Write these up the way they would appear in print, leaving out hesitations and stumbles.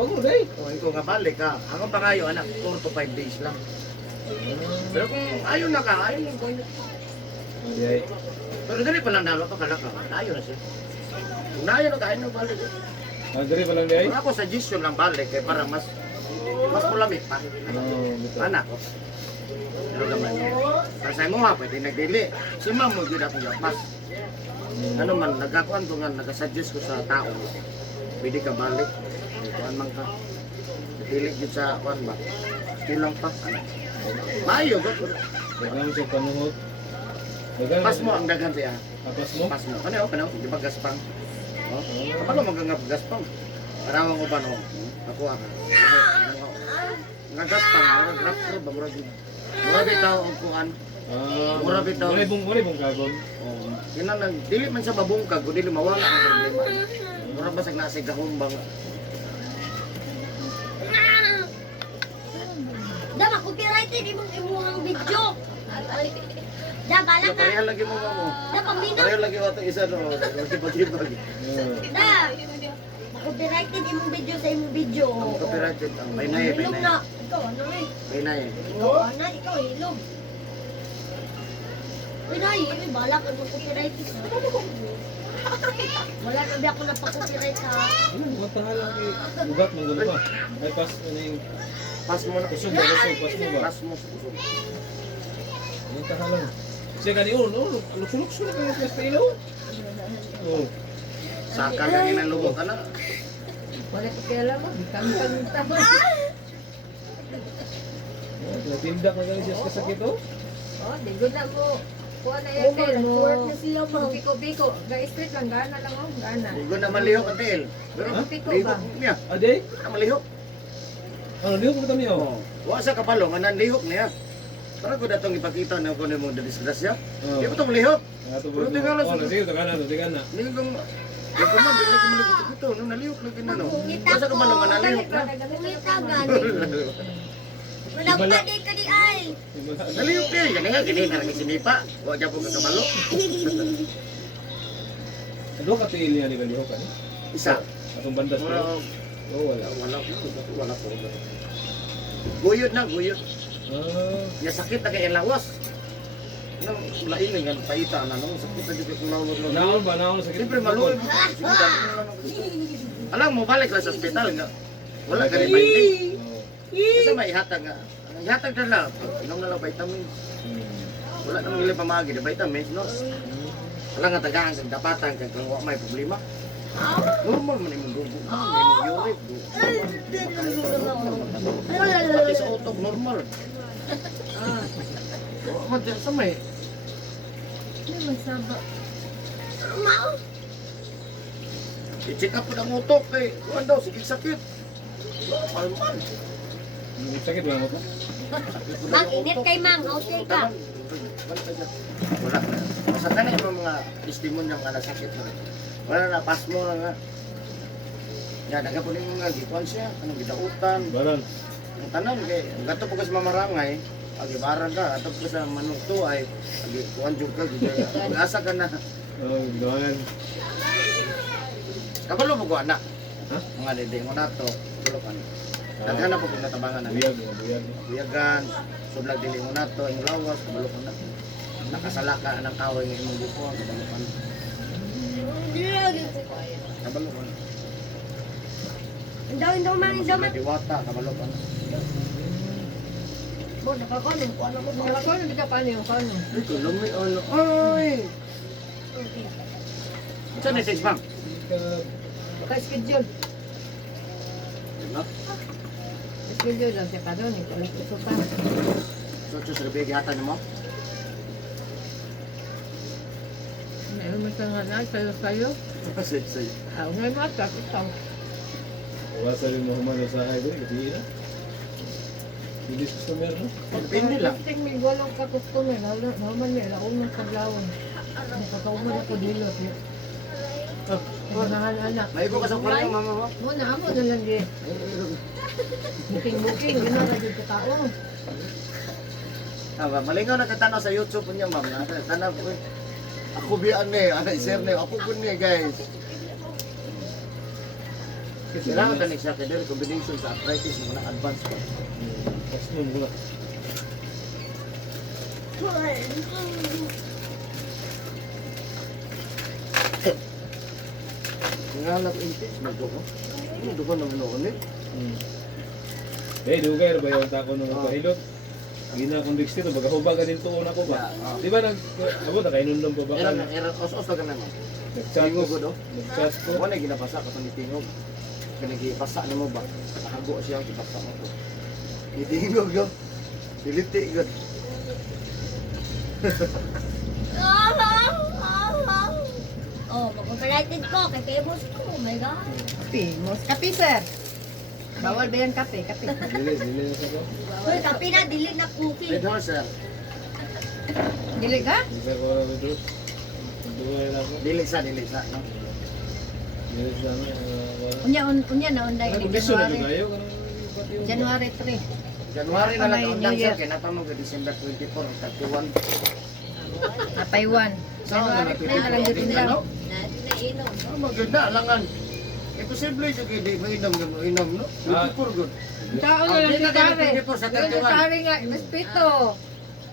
bago day. O, ikaw nga balik ka. Ang pangayo, anak, 4 to 5 days lang. Pero kung ayaw na ka, ayaw na ko. Hindi ay. Pero dali pa lang dalo pa kalaka. Ayaw na siya. Kung ayaw na ka, ayaw na balik. Dali pa lang day. Kung ako suggestion lang balik, kaya para mas malamit pa. Bito. Anak ko. Pero naman niya. Para sa mo ha, pwede nagdili. Si ma'am mo yun akong yapas. Ano man, nagkakuan ko nga, nagasuggest ko sa tao. Pwede ka balik. Kuan man ka. Nagdili yun sa kuan ba. Stilang pa. Anak. Maayo ba? Dagang sa panuhot. Dagang. Pas mo ang daghan siya. Pas mo? Pas mo. Kano, di ba gaspang? Oh, kapag mo magangap gaspang. Parawang ko ba no? Ako ako. Nga gaspang, murag rap ba murag. Murag bitaw ang kuan. Mura bitaw. Mura bong kagon. Oh, kinang dili man sa babungkag, kundi mawala ang problema. Mura ba sa nasa gahumbang. Da, ma-copyrighted imong imuhang video. Da, bala ka. Pareha lagi mo mo. Da, pambino. Pareha lagi mo ito isa no. Pagkipag-ipag. Da, ma-copyrighted imong video sa imong video. Ang copyrighted ang baynay, Hilom baynay. na. Ikaw, ano eh? Baynay. Ikaw, ana, ikaw, hilom. Uy, na, hilom, bala ka mag-copyrighted. Wala na ba ako napaka-copyright sa... What the hell ang ugat mong gulo ba? Ay pas ano yung Pas mo na. kusog ba kusog pas mo ba? Pas mo sa kusog. Ano ta halang? Siya kani no, luksulukso na kayo sa ilo. Oh. Saka ka ginalubog ka na. Wala ko kaya mo, kami tama. Tindak na galing siya sa sakit oh. Oh, di good na mo. Kuha na yung tel mo. Work na sila, ma'am. Biko-biko. Ga-straight lang, gana lang oh, gana. Hindi na malihok ang tail. Pero Piko lihok ba? niya. Ade? Na malihok. Ano niyo ko tami oh. Wa sa kapalong anan lihok niya. Para ko datong ipakita na ko nimo disgrasya. Oh. Di ko tong lihok. Ato Pero tingnan lang Oh, sa- sige to kana. Ni kong di ko man dili ko malihok dito no nalihok lagi na no. Sa kapalong anan lihok na. Ngitagan. Wala ka di ay. Nalihok niya. Yan nga gini na rin sinipa. Wa jud ko kabalo. Ano ka tiil niya ni Baliho ka ni? Isa. Atong bandas Wala ko. Oh, wala. wala ko. Guyod na guyod. Ah, Ya sakit na kay lawas. Nang lain nga paita na no sakit na dito kung nawod no. naon ba naon sakit? Siyempre maluoy. Alam mo balik lang sa ospital nga. Wala ka rin binding. Oh. Kasi may ihatag nga. Ang ihatag na lang. Inom na lang vitamins. Wala namang ilang pamagi na vitamins no. Wala nga tagaan kang dapatan kang kung wa may problema. Normal man imong dugo. Imong uric. Pati sa utok normal. Mati sa may. Ano masama? I-check up po ng utok kay kuwan daw, sige sakit. Palman. Sakit ba mo to? Mang, init kay Mang. Okay ka. Wala na. Basta ka na yung mga testimonya nga nasakit mo. Wala na, pas mo na nga. Yan, naga po yung mga gikuan siya, anong gidautan. Baran. Ang tanan kay, ang gato po kasi mamarangay, agibaran ka, ato po sa manong tuay, agikuan jud ka, asa ka na. Oh, gawin. Kabalo mo ko anak. Ha? Mga dede mo na to, tulo ka na. Daghan na po kung natabangan na. Buyag, buyag. Buyagan, sublag dili mo na to, yung lawas, kabalo ko na. Nakasalaka ng kaway ng imong buko, kabalo ka na. Kabalo ka na. Indaw, man, indaw, man. May diwata, kabalo ka na. Bo, nakakanin ko. Ano ko ba? Wala ko na bita paano yung kano. Ito, lumi, ano, ay! Saan na 6 bang? Ka-schedule. Schedule lang siya pa doon. Wala ko ito pa. So, sa gabi, gihatan mo? Meron mo sa nga na, sayo-sayo. Sige. Ngayon mo, tapos ikaw. Wasa rin mo humano sa highway, kasi na. Hindi customer, no? Depende lang. Kasi may walong ka-customer. Naman may launang sablawon. Nakakauman ako dilo. Mga anak. May ibo ka sa kulang yung mama mo? Muna, amo na lang di. Booking, gano'n na dito tao. Malingaw na katanaw sa YouTube po niya, ma'am. Tanaw po. Ako biyaan ni, share ni. Ako po niya, guys. Kailangan ka siya kaya dahil combination sa arthritis mo na advance pa. Tapos mo mula. Nangalap intis, magduko. Ano duko ng noon eh? Dugay ba yung tako nung kahilot? Gina kong diksi to, baga hubaga din to una ko ba? Di ba abot na kainundom pa ba? Era os-os ka naman. Nag-chat Tingog ko. do. Nag-chat ko. Wala ginapasa ka ni tingog. Kanagipasa nimo ba? Nakahago siya ang ipasa mo to. Itingog do. Diliti gud. Oh, mag-operated ko. Kay Pebos ko. Oh my God. Kape, kape sir. Bawal ba yan kape? Kape. Dili na sa ko. Uy, kape na. Dili na cookie. Red horse sir. Dili ka? Di sa ko na ito. Dugay na ko. Dili sa no. Dili sa na. Unya na unday Ano ni bisyo na January. kayo? January 3. January na lang New undang Year. sir kay napa mo December 24 31. Napay 1. January 3 na lang dito nila. Nainom. Oh, maganda langan. Imposible jud kay di mainom no. 24 good. Tao na lang si Kare. Yung Kare nga, respeto.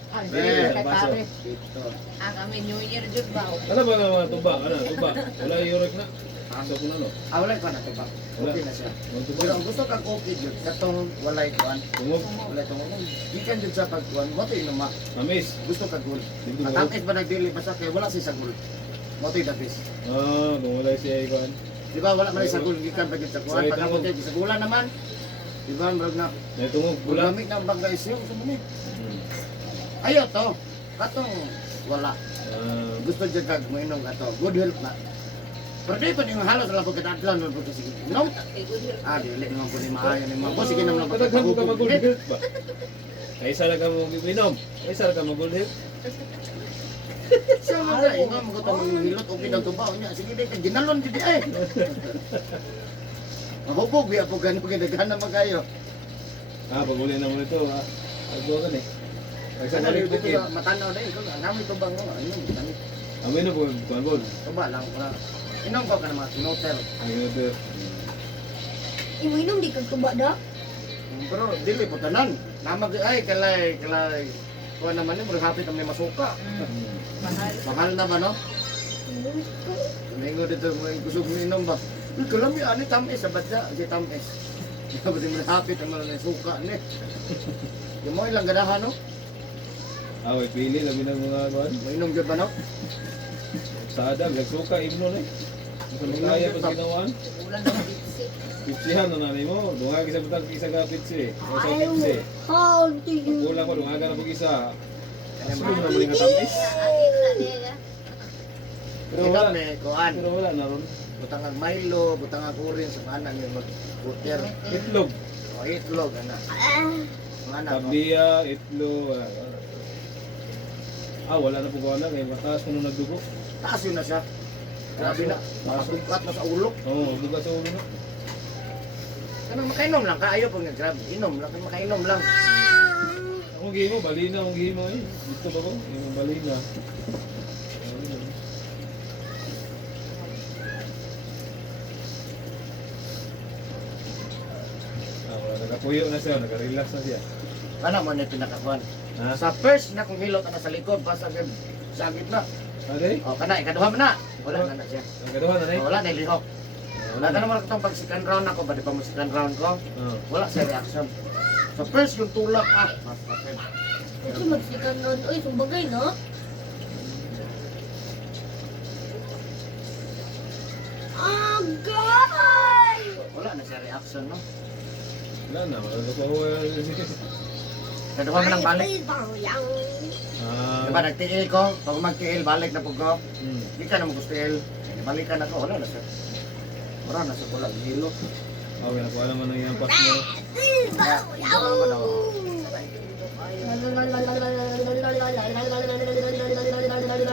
Ah, Eh, kay Kare. Dito. Kami New Year jud ba? Ano ba nga mga tuba? Ano? Tuba? Wala yorek na. Asa ko na no? Wala pa na to ba? Okay na siya. Mga tuba. Pero ang gusto kang okay jud katong walay kuan. Tungog. Wala tong gikan jud sa pagkuan mo to inuma. Amis. Gusto ka gul. Dito ba? Matakit ba nagdili basta kay wala si sa gul. Mo to dapis. Kung wala siya ikaw. Di ba wala man sa gul gikan pa jud sa kuan. Sorry, Pag tungod. ako sa gulan naman. Di ba murag na May tungog. Wala. gulamit na bagay siyo sa muni. Ayo to. Katong wala. Gusto jud kag mo inom ato. Good health na. Pero di pa yung halos wala pagkatadlan mo po sige. Inom. Dili naman po ni maayo ni mga boss sige naman Kadaghan mo ka pagkatadlan. mag-good health ba? Ay isa lang ka mo ginom. Ay isa lang ka mag-good health. Siya mo na, ingon mo ko itong hilot, okay daw ito ba? Niya, sige di, ginalon di ay. Mahubog, biya po gano'n, ginagana magayo. Pag uli na mo ito ha. Agdo ka ni. Ay sa Sana rin balik ko sa matanaw na ito, ang namin ito bang ano, ano, Amoy na po kuan bol. ito ba lang, inong ko ka naman, noter. Ay ito. Inom di kag tuba da. Pero dili po tanan, namag, ay, kalay, kuha naman yun, hapit na may masuka. Mahal na ba, no? Tumingo dito, may kusog mo inom ba? Kalami, ano, tamis, sa badya, si tamis. Kapag mo hapit naman may suka, ni. Yung mo ilang ganahan, no? Away pili labi ng mga kuan. Mainom dyan ba, no? Sa adag nagsuka ibno ni. Kung kaya pa sa ginawan. Ulan na bitsi. Pitsihan na nanay mo. Dungag isa butang isa ka pitsi. O sa pitsi. How do you? Kulang ko dungaga na pag isa. Aslo na mo nga tamis. Pero Ikaw, wala. may kuhan. Pero wala na ron. Butang ang Milo, butang ang kurin sa kanan yung mag-butter. Itlog. O, itlog, ana. Ang anak, no? Tabiya, itlog. Wala na po kuha na. Kaya mataas ko nung nagdugo. Taas yun na siya. Grabe na. Nakasukat na sa ulo. Oo, duga sa ulo na. Ano, makainom lang ka. Ayaw pag nag-grab. Inom lang. Makainom lang. Akong gihin mo, balina akong gihin mo eh. Dito ba ko? Yung balina. Wala, nagkapuyo na siya, nag-relax na siya. Ano mo na pinakakuhan? Ha? Sa first na kung hilot na sa likod, basta sa gitna. Ade? O, kana, ikaduha mo na. Wala na siya. Ang kaduhan na eh? Wala na ilihok. Wala na naman itong pag second round ako, ba di pa mo second round ko? Wala siya reaction. Sa first yung tulak, mas okay. Ito magsikan nun. Uy, sumbagay no? Agay! Wala na siya reaction, no? Wala na, wala na kuha. Kaduha mo ng balik. Diba nagtiil ko, pag magtiil, balik na po ko. Di ka na mag-tiil. Balikan ako, wala na siya. Wala na siya, wala. Hilo. Okay, nakuha naman ang iyang pas mo.